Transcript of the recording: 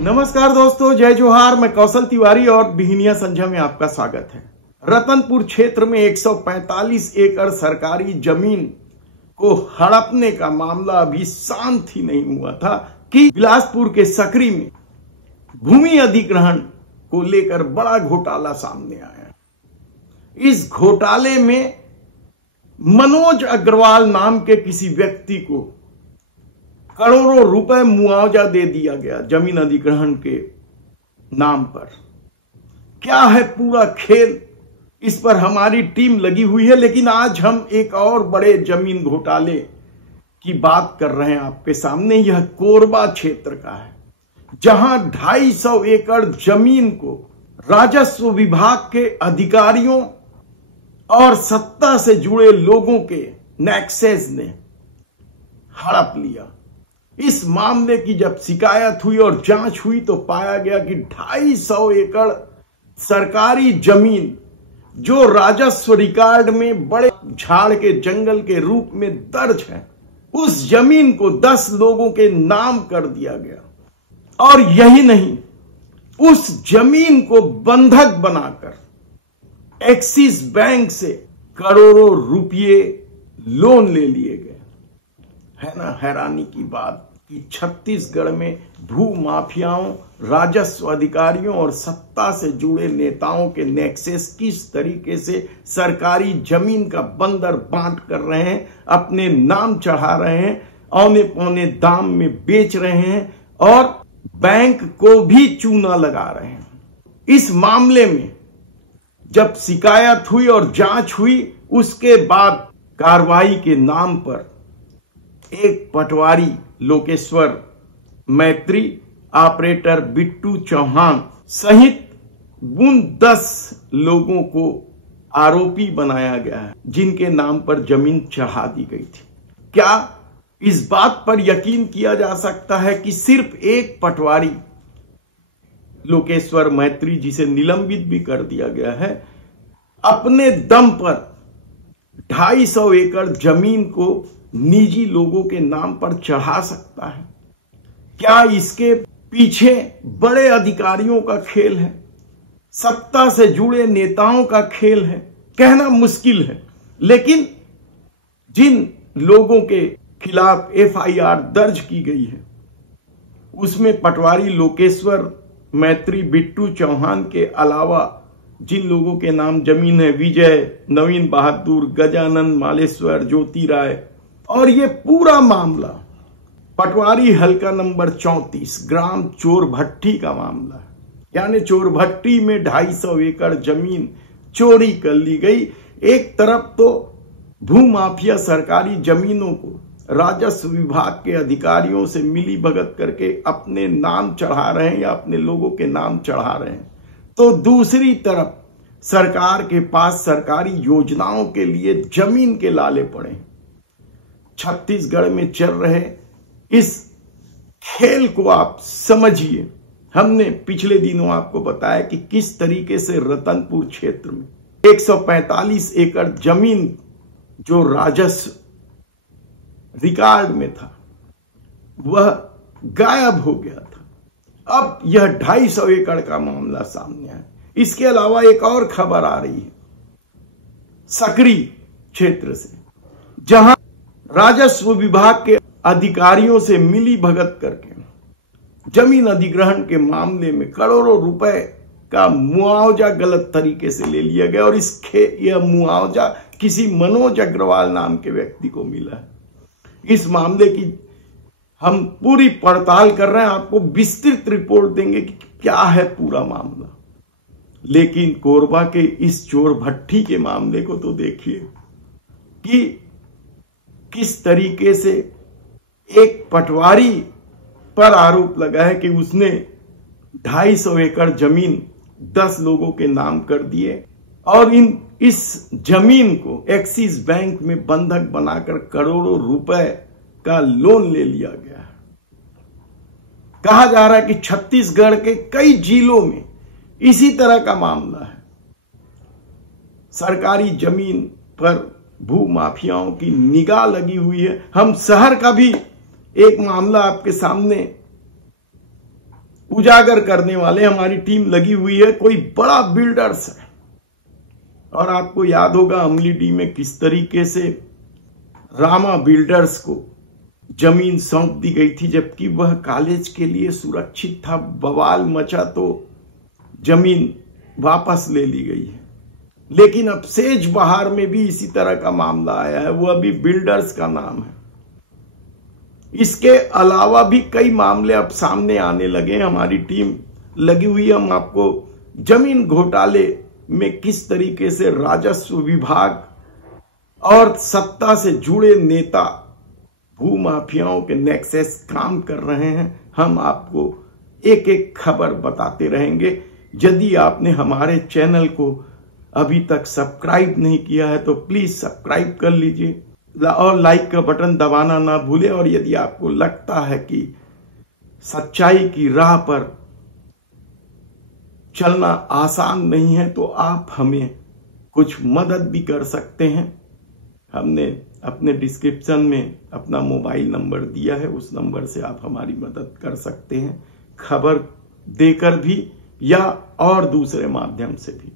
नमस्कार दोस्तों, जय जोहार। मैं कौशल तिवारी और बिहिनिया संझा में आपका स्वागत है। रतनपुर क्षेत्र में 145 एकड़ सरकारी जमीन को हड़पने का मामला अभी शांत ही नहीं हुआ था कि बिलासपुर के सकरी में भूमि अधिग्रहण को लेकर बड़ा घोटाला सामने आया। इस घोटाले में मनोज अग्रवाल नाम के किसी व्यक्ति को करोड़ों रुपए मुआवजा दे दिया गया जमीन अधिग्रहण के नाम पर। क्या है पूरा खेल, इस पर हमारी टीम लगी हुई है। लेकिन आज हम एक और बड़े जमीन घोटाले की बात कर रहे हैं आपके सामने। यह कोरबा क्षेत्र का है, जहां 250 एकड़ जमीन को राजस्व विभाग के अधिकारियों और सत्ता से जुड़े लोगों के नेक्सेस ने हड़प लिया। इस मामले की जब शिकायत हुई और जांच हुई तो पाया गया कि 250 एकड़ सरकारी जमीन जो राजस्व रिकॉर्ड में बड़े झाड़ के जंगल के रूप में दर्ज है, उस जमीन को 10 लोगों के नाम कर दिया गया। और यही नहीं, उस जमीन को बंधक बनाकर एक्सिस बैंक से करोड़ों रुपये लोन ले लिए गए। है ना हैरानी की बात कि छत्तीसगढ़ में भू माफियाओं, राजस्व अधिकारियों और सत्ता से जुड़े नेताओं के नेक्सेस किस तरीके से सरकारी जमीन का बंदर बांट कर रहे हैं, अपने नाम चढ़ा रहे हैं, औने पौने दाम में बेच रहे हैं और बैंक को भी चूना लगा रहे हैं। इस मामले में जब शिकायत हुई और जांच हुई, उसके बाद कार्रवाई के नाम पर एक पटवारी लोकेश्वर मैत्री, ऑपरेटर बिट्टू चौहान सहित उन 10 लोगों को आरोपी बनाया गया है, जिनके नाम पर जमीन चढ़ा दी गई थी। क्या इस बात पर यकीन किया जा सकता है कि सिर्फ एक पटवारी लोकेश्वर मैत्री, जिसे निलंबित भी कर दिया गया है, अपने दम पर 250 एकड़ जमीन को निजी लोगों के नाम पर चढ़ा सकता है? क्या इसके पीछे बड़े अधिकारियों का खेल है, सत्ता से जुड़े नेताओं का खेल है? कहना मुश्किल है। लेकिन जिन लोगों के खिलाफ एफआईआर दर्ज की गई है, उसमें पटवारी लोकेश्वर मैत्री, बिट्टू चौहान के अलावा जिन लोगों के नाम जमीन है, विजय, नवीन बहादुर, गजानन मालेश्वर, ज्योति राय, और ये पूरा मामला पटवारी हल्का नंबर 34 ग्राम चोरभट्टी का मामला है। यानी चोरभट्टी में 250 एकड़ जमीन चोरी कर ली गई। एक तरफ तो भूमाफिया सरकारी जमीनों को राजस्व विभाग के अधिकारियों से मिली भगत करके अपने नाम चढ़ा रहे हैं या अपने लोगों के नाम चढ़ा रहे हैं, तो दूसरी तरफ सरकार के पास सरकारी योजनाओं के लिए जमीन के लाले पड़े। छत्तीसगढ़ में चल रहे इस खेल को आप समझिए। हमने पिछले दिनों आपको बताया कि किस तरीके से रतनपुर क्षेत्र में 145 एकड़ जमीन जो राजस्व रिकॉर्ड में था, वह गायब हो गया था। अब यह 250 एकड़ का मामला सामने आया। इसके अलावा एक और खबर आ रही है सकरी क्षेत्र से, जहां राजस्व विभाग के अधिकारियों से मिली भगत करके जमीन अधिग्रहण के मामले में करोड़ों रुपए का मुआवजा गलत तरीके से ले लिया गया। और यह मुआवजा किसी मनोज अग्रवाल नाम के व्यक्ति को मिला है। इस मामले की हम पूरी पड़ताल कर रहे हैं, आपको विस्तृत रिपोर्ट देंगे कि क्या है पूरा मामला। लेकिन कोरबा के इस चोरभट्टी के मामले को तो देखिए कि किस तरीके से एक पटवारी पर आरोप लगा है कि उसने 250 एकड़ जमीन 10 लोगों के नाम कर दिए और इस जमीन को एक्सिस बैंक में बंधक बनाकर करोड़ों रुपए का लोन ले लिया गया है। कहा जा रहा है कि छत्तीसगढ़ के कई जिलों में इसी तरह का मामला है। सरकारी जमीन पर भू माफियाओं की निगाह लगी हुई है। हम शहर का भी एक मामला आपके सामने उजागर करने वाले हमारी टीम लगी हुई है। कोई बड़ा बिल्डर्स है, और आपको याद होगा अमलीडीह में किस तरीके से रामा बिल्डर्स को जमीन सौंप दी गई थी, जबकि वह कॉलेज के लिए सुरक्षित था। बवाल मचा तो जमीन वापस ले ली गई है। लेकिन अब सेज बहार में भी इसी तरह का मामला आया है, वो अभी बिल्डर्स का नाम है। इसके अलावा भी कई मामले अब सामने आने लगे। हमारी टीम लगी हुई है। हम आपको जमीन घोटाले में किस तरीके से राजस्व विभाग और सत्ता से जुड़े नेता भूमाफियाओं के नेक्सस काम कर रहे हैं, हम आपको एक एक खबर बताते रहेंगे। यदि आपने हमारे चैनल को अभी तक सब्सक्राइब नहीं किया है तो प्लीज सब्सक्राइब कर लीजिए और लाइक का बटन दबाना ना भूले। और यदि आपको लगता है कि सच्चाई की राह पर चलना आसान नहीं है तो आप हमें कुछ मदद भी कर सकते हैं। हमने अपने डिस्क्रिप्शन में अपना मोबाइल नंबर दिया है, उस नंबर से आप हमारी मदद कर सकते हैं, खबर देकर भी या और दूसरे माध्यम से भी।